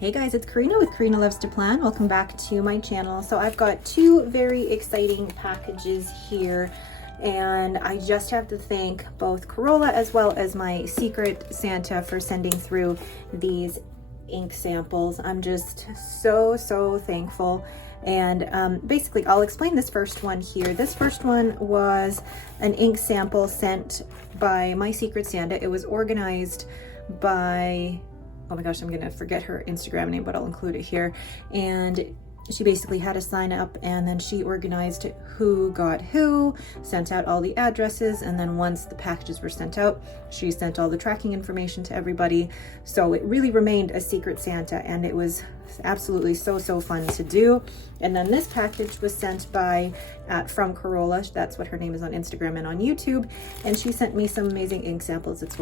Hey guys, it's Karina with Karina Loves to Plan. Welcome back to my channel. So I've got two very exciting packages here, and I just have to thank both Corolla as well as my Secret Santa for sending through these ink samples. I'm just so thankful. And basically I'll explain this first one here. This first one was an ink sample sent by my Secret Santa. It was organized by, oh my gosh, I'm gonna forget her Instagram name, but I'll include it here. And she basically had to sign up, and then she organized who got who, sent out all the addresses, and then once the packages were sent out, she sent all the tracking information to everybody. So it really remained a Secret Santa, and it was absolutely so fun to do. And then this package was sent by from Corolla. That's what her name is on Instagram and on YouTube, and she sent me some amazing ink samples as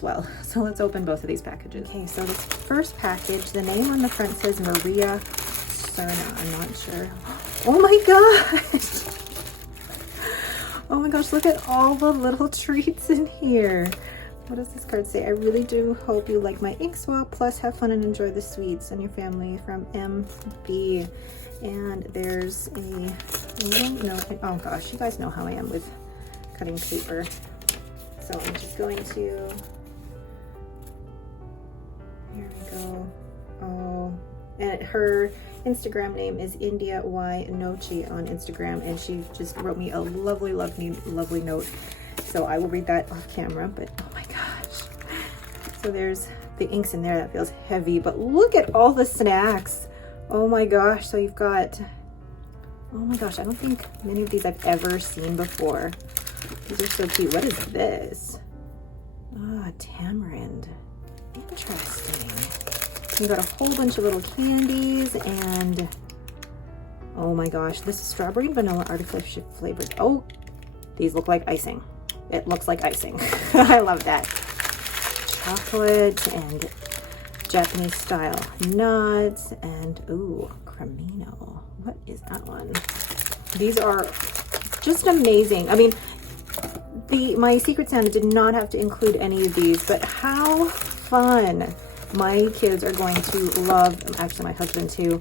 well. So let's open both of these packages. Okay, so this first package, the name on the front says Maria Serna. I'm not sure. Oh my gosh! Oh my gosh, look at all the little treats in here. What does this card say? I really do hope you like my ink swap, plus have fun and enjoy the sweets and your family, from MB. And there's a little note. Oh gosh, you guys know how I am with cutting paper. So I'm just going to, here we go. Oh, and her Instagram name is India Y Nochi on Instagram, and she just wrote me a lovely note. So I will read that off camera, but oh my gosh. So there's the inks in there. That feels heavy, but look at all the snacks. Oh my gosh. So you've got, oh my gosh, I don't think many of these I've ever seen before. These are so cute. What is this? Ah, tamarind. Interesting. You got a whole bunch of little candies, and oh my gosh, this is strawberry and vanilla artificial flavored. Oh, these look like icing. It looks like icing. I love that. Chocolate and Japanese style nuts, and ooh, cremino. What is that one? These are just amazing. I mean, my Secret Santa did not have to include any of these, but how fun. My kids are going to love, actually my husband too.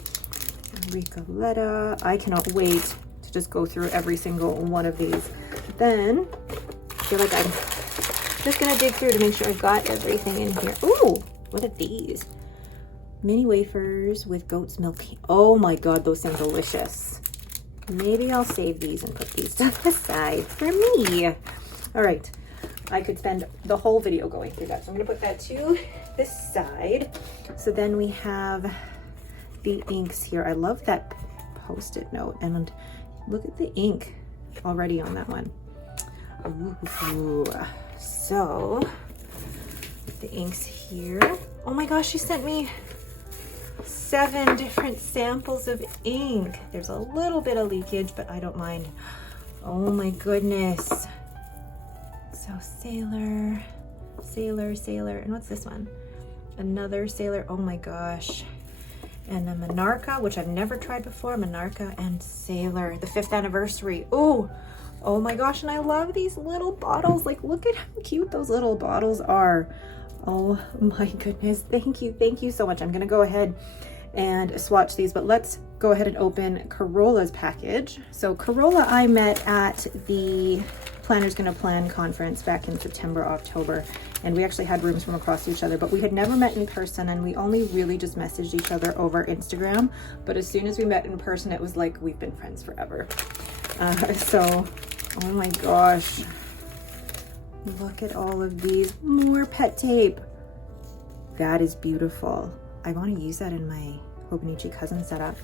Ricoletta. I cannot wait to just go through every single one of these. Then I feel like I'm just gonna dig through to make sure I've got everything in here. Ooh, what are these? Mini wafers with goat's milk. Oh my god, those sound delicious. Maybe I'll save these and put these to the side for me. All right, I could spend the whole video going through that, so I'm gonna put that to this side. So then we have the inks here. I love that Post-it note, and look at the ink already on that one. Ooh. So the inks here. Oh my gosh, she sent me 7 different samples of ink. There's a little bit of leakage, but I don't mind. Oh my goodness. So sailor, and what's this one? Another sailor. Oh my gosh. And a Monarcha, which I've never tried before. Monarcha and sailor, the 5th anniversary. Oh my gosh, and I love these little bottles. Like, look at how cute those little bottles are. Oh my goodness, thank you so much. I'm gonna go ahead and swatch these, but let's go ahead and open Corolla's package. So Corolla I met at the Planners Gonna Plan conference back in September, October, and we actually had rooms from across each other, but we had never met in person, and we only really just messaged each other over Instagram. But as soon as we met in person, it was like we've been friends forever. So, oh my gosh, look at all of these. More pet tape. That is beautiful. I want to use that in my Hobonichi cousin setup.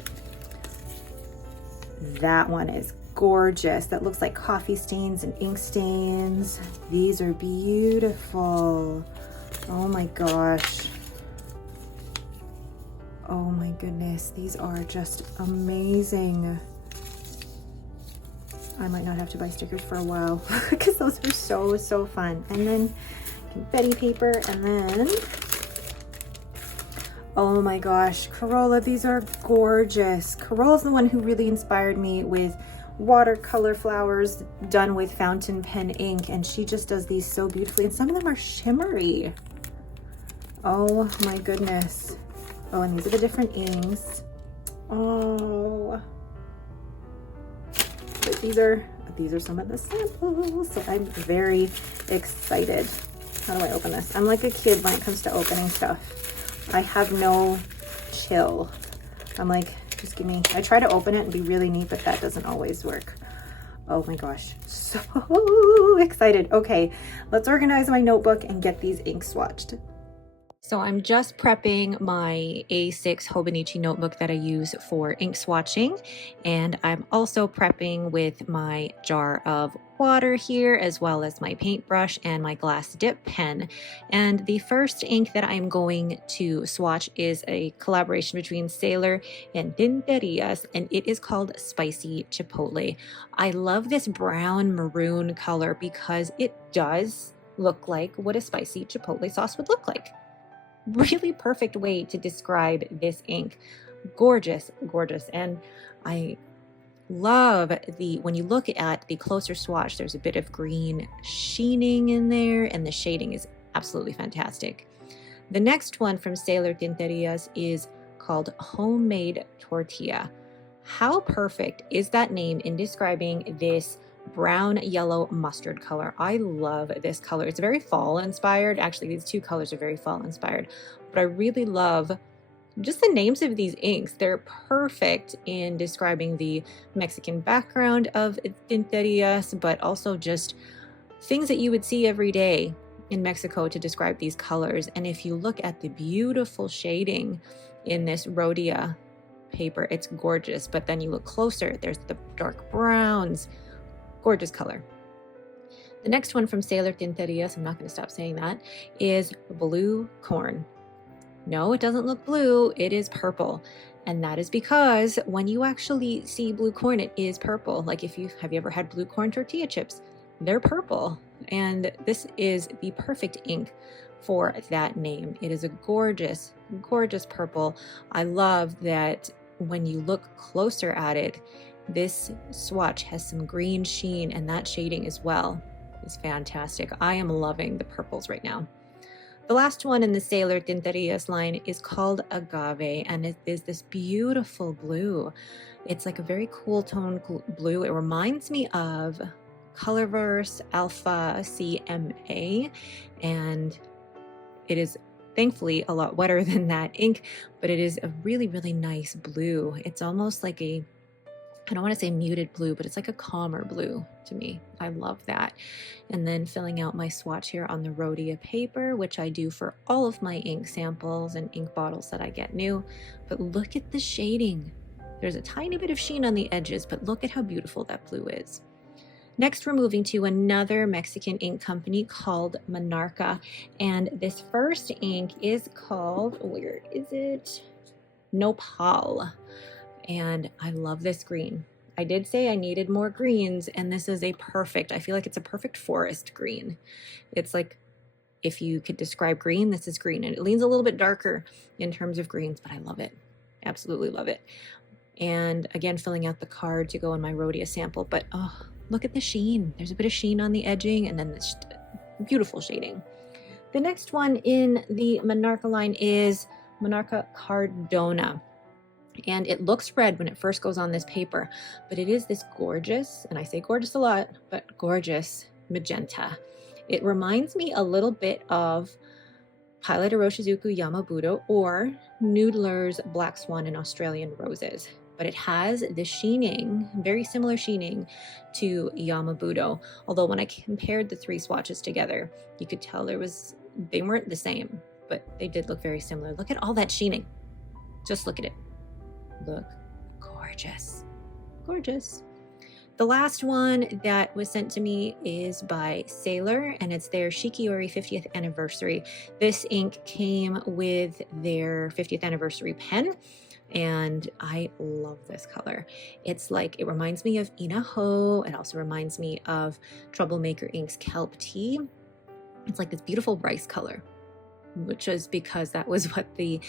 That one is gorgeous. That looks like coffee stains and ink stains. These are beautiful. Oh my gosh. Oh my goodness. These are just amazing. I might not have to buy stickers for a while because those are so fun. And then confetti paper, and then, oh my gosh, Corolla, these are gorgeous. Corolla's the one who really inspired me with watercolor flowers done with fountain pen ink, and she just does these so beautifully, and some of them are shimmery. Oh my goodness. Oh, and these are the different inks. Oh, but these are some of the samples, so I'm very excited. How do I open this? I'm like a kid when it comes to opening stuff. I have no chill. I'm like, just give me, I try to open it and be really neat, but that doesn't always work. Oh my gosh, so excited. Okay, let's organize my notebook and get these inks swatched. So I'm just prepping my A6 Hobonichi notebook that I use for ink swatching, and I'm also prepping with my jar of water here, as well as my paintbrush and my glass dip pen. And the first ink that I'm going to swatch is a collaboration between Sailor and Tinterias, and it is called Spicy Chipotle. I love this brown maroon color because it does look like what a spicy chipotle sauce would look like. Really perfect way to describe this ink. Gorgeous, gorgeous. And I love when you look at the closer swatch, there's a bit of green sheening in there, and the shading is absolutely fantastic. The next one from Sailor Tinterias is called Homemade Tortilla. How perfect is that name in describing this brown yellow mustard color? I love this color. It's very fall inspired. Actually, these two colors are very fall inspired, but I really love just the names of these inks. They're perfect in describing the Mexican background of Tinterias, but also just things that you would see every day in Mexico to describe these colors. And if you look at the beautiful shading in this Rhodia paper, it's gorgeous. But then you look closer, there's the dark browns. Gorgeous color. The next one from Sailor Tinterias, I'm not going to stop saying that, is Blue Corn. No, it doesn't look blue, it is purple. And that is because when you actually see blue corn, it is purple. Like have you ever had blue corn tortilla chips? They're purple. And this is the perfect ink for that name. It is a gorgeous, gorgeous purple. I love that when you look closer at it, this swatch has some green sheen, and that shading as well is fantastic. I am loving the purples right now. The last one in the Sailor Tinterias line is called Agave, and it is this beautiful blue. It's like a very cool tone blue. It reminds me of Colorverse Alpha CMA, and it is thankfully a lot wetter than that ink, but it is a really, really nice blue. It's almost like I don't want to say muted blue, but it's like a calmer blue to me. I love that. And then filling out my swatch here on the Rhodia paper, which I do for all of my ink samples and ink bottles that I get new. But look at the shading. There's a tiny bit of sheen on the edges, but look at how beautiful that blue is. Next, we're moving to another Mexican ink company called Monarca. And this first ink is called, where is it? Nopal. And I love this green. I did say I needed more greens, and this is a perfect, I feel like it's a perfect forest green. It's like, if you could describe green, this is green. And it leans a little bit darker in terms of greens, but I love it. Absolutely love it. And again, filling out the card to go on my Rhodia sample, but oh, look at the sheen. There's a bit of sheen on the edging, and then this beautiful shading. The next one in the Monarca line is Monarca Cardona. And it looks red when it first goes on this paper, but it is this gorgeous, and I say gorgeous a lot, but gorgeous magenta. It reminds me a little bit of Highlight Iroshizuku Yamabudo or Noodler's Black Swan and Australian Roses. But it has the sheening, very similar sheening to Yamabudo. Although when I compared the three swatches together, you could tell they weren't the same, but they did look very similar. Look at all that sheening. Just look at it. Look gorgeous, gorgeous. The last one that was sent to me is by Sailor, and it's their Shikiori 50th anniversary. This ink came with their 50th anniversary pen, and I love this color. It's like, it reminds me of Inaho. It also reminds me of Troublemaker Ink's Kelp Tea. It's like this beautiful rice color. which is because that was what the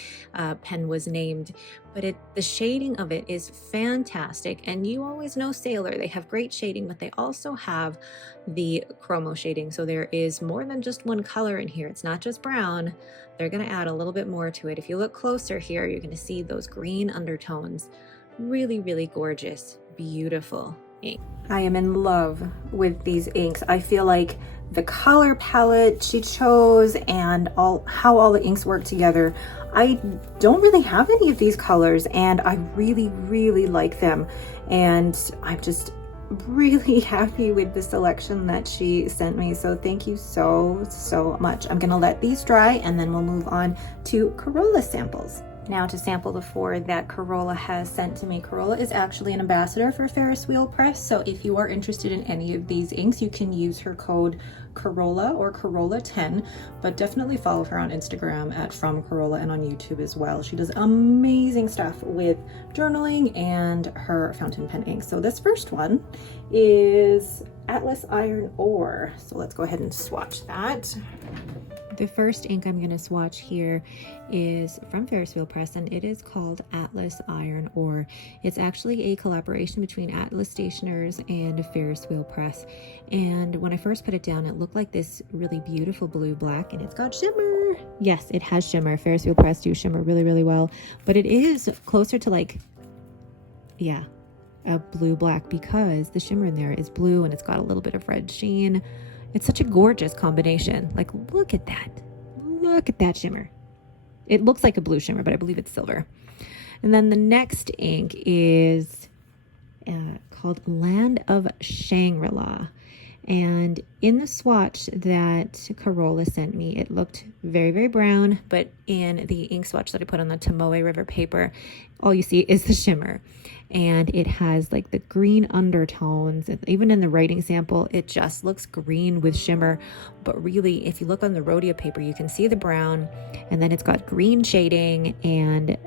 pen was named. But the shading of it is fantastic. And you always know Sailor, they have great shading, but they also have the chromo shading. So there is more than just one color in here. It's not just brown. They're going to add a little bit more to it. If you look closer here, you're going to see those green undertones. Really, really gorgeous, beautiful ink. I am in love with these inks. I feel like the color palette she chose and how all the inks work together. I don't really have any of these colors and I really, really like them. And I'm just really happy with the selection that she sent me. So thank you so much. I'm gonna let these dry and then we'll move on to Corolla samples. Now to sample the 4 that Corolla has sent to me. Corolla is actually an ambassador for Ferris Wheel Press, so if you are interested in any of these inks, you can use her code Corolla or Corolla10, but definitely follow her on Instagram at From Corolla and on YouTube as well. She does amazing stuff with journaling and her fountain pen inks. So this first one is Atlas Iron Ore. So let's go ahead and swatch that. The first ink I'm going to swatch here is from Ferris Wheel Press, and it is called Atlas Iron Ore. It's actually a collaboration between Atlas Stationers and Ferris Wheel Press. And when I first put it down, it looked like this really beautiful blue-black, and it's got shimmer. Yes, it has shimmer. Ferris Wheel Press do shimmer really, really well, but it is closer to like, yeah, a blue-black because the shimmer in there is blue and it's got a little bit of red sheen. It's such a gorgeous combination. Like, look at that. Look at that shimmer. It looks like a blue shimmer, but I believe it's silver. And then the next ink is called Land of Shangri-La. And in the swatch that Corolla sent me, it looked very, very brown, but in the ink swatch that I put on the Tomoe River paper, all you see is the shimmer. And it has like the green undertones. Even in the writing sample, it just looks green with shimmer. But really, if you look on the Rhodia paper, you can see the brown, and then it's got green shading, and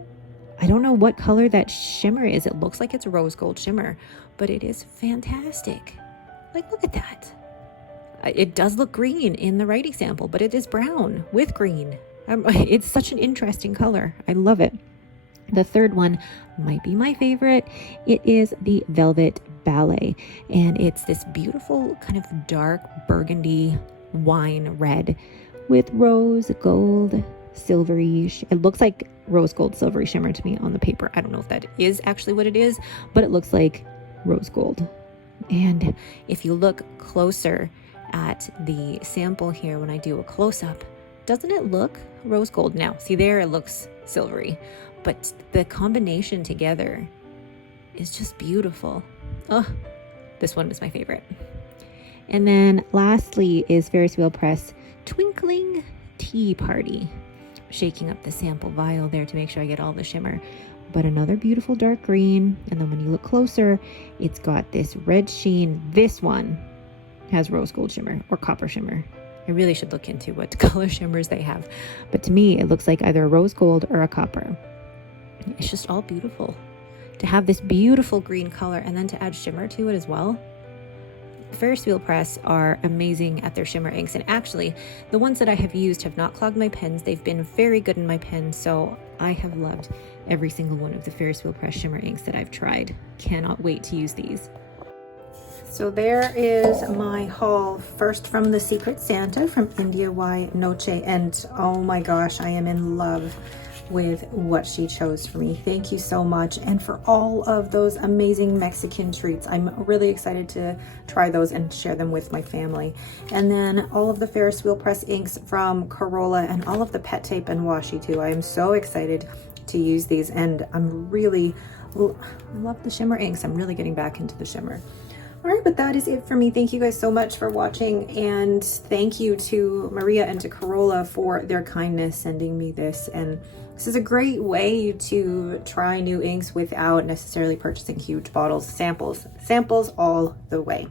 I don't know what color that shimmer is. It looks like it's rose gold shimmer, but it is fantastic. Like, look at that. It does look green in the writing sample, but it is brown with green. It's such an interesting color. I love it. The third one might be my favorite. It is the Velvet Ballet, and it's this beautiful kind of dark burgundy wine red with rose gold silvery. It looks like rose gold silvery shimmer to me on the paper. I don't know if that is actually what it is, but it looks like rose gold. And if you look closer at the sample here, when I do a close-up, doesn't it look rose gold? Now, see there, it looks silvery, but the combination together is just beautiful. Oh, this one is my favorite. And then lastly is Ferris Wheel Press Twinkling Tea Party. Shaking up the sample vial there to make sure I get all the shimmer. But another beautiful dark green, and then when you look closer, it's got this red sheen. This one has rose gold shimmer or copper shimmer. I really should look into what color shimmers they have, but to me it looks like either a rose gold or a copper. It's just all beautiful to have this beautiful green color and then to add shimmer to it as well. Ferris Wheel Press are amazing at their shimmer inks, and actually the ones that I have used have not clogged my pens. They've been very good in my pens, so I have loved every single one of the Ferris Wheel Press shimmer inks that I've tried. Cannot wait to use these. So there is my haul, first from the Secret Santa from India Y Noche, and oh my gosh, I am in love with what she chose for me. Thank you so much, and for all of those amazing Mexican treats. I'm really excited to try those and share them with my family. And then all of the Ferris Wheel Press inks from Corolla and all of the pet tape and washi too. I am so excited to use these, and I love the shimmer inks. I'm really getting back into the shimmer. All right, but that is it for me. Thank you guys so much for watching, and thank you to Maria and to Corolla for their kindness sending me this. And this is a great way to try new inks without necessarily purchasing huge bottles. Samples all the way.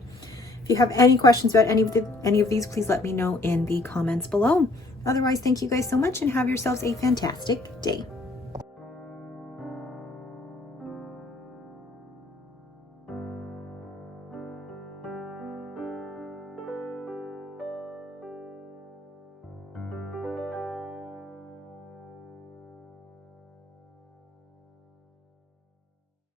If you have any questions about any of these, please let me know in the comments below. Otherwise, thank you guys so much and have yourselves a fantastic day.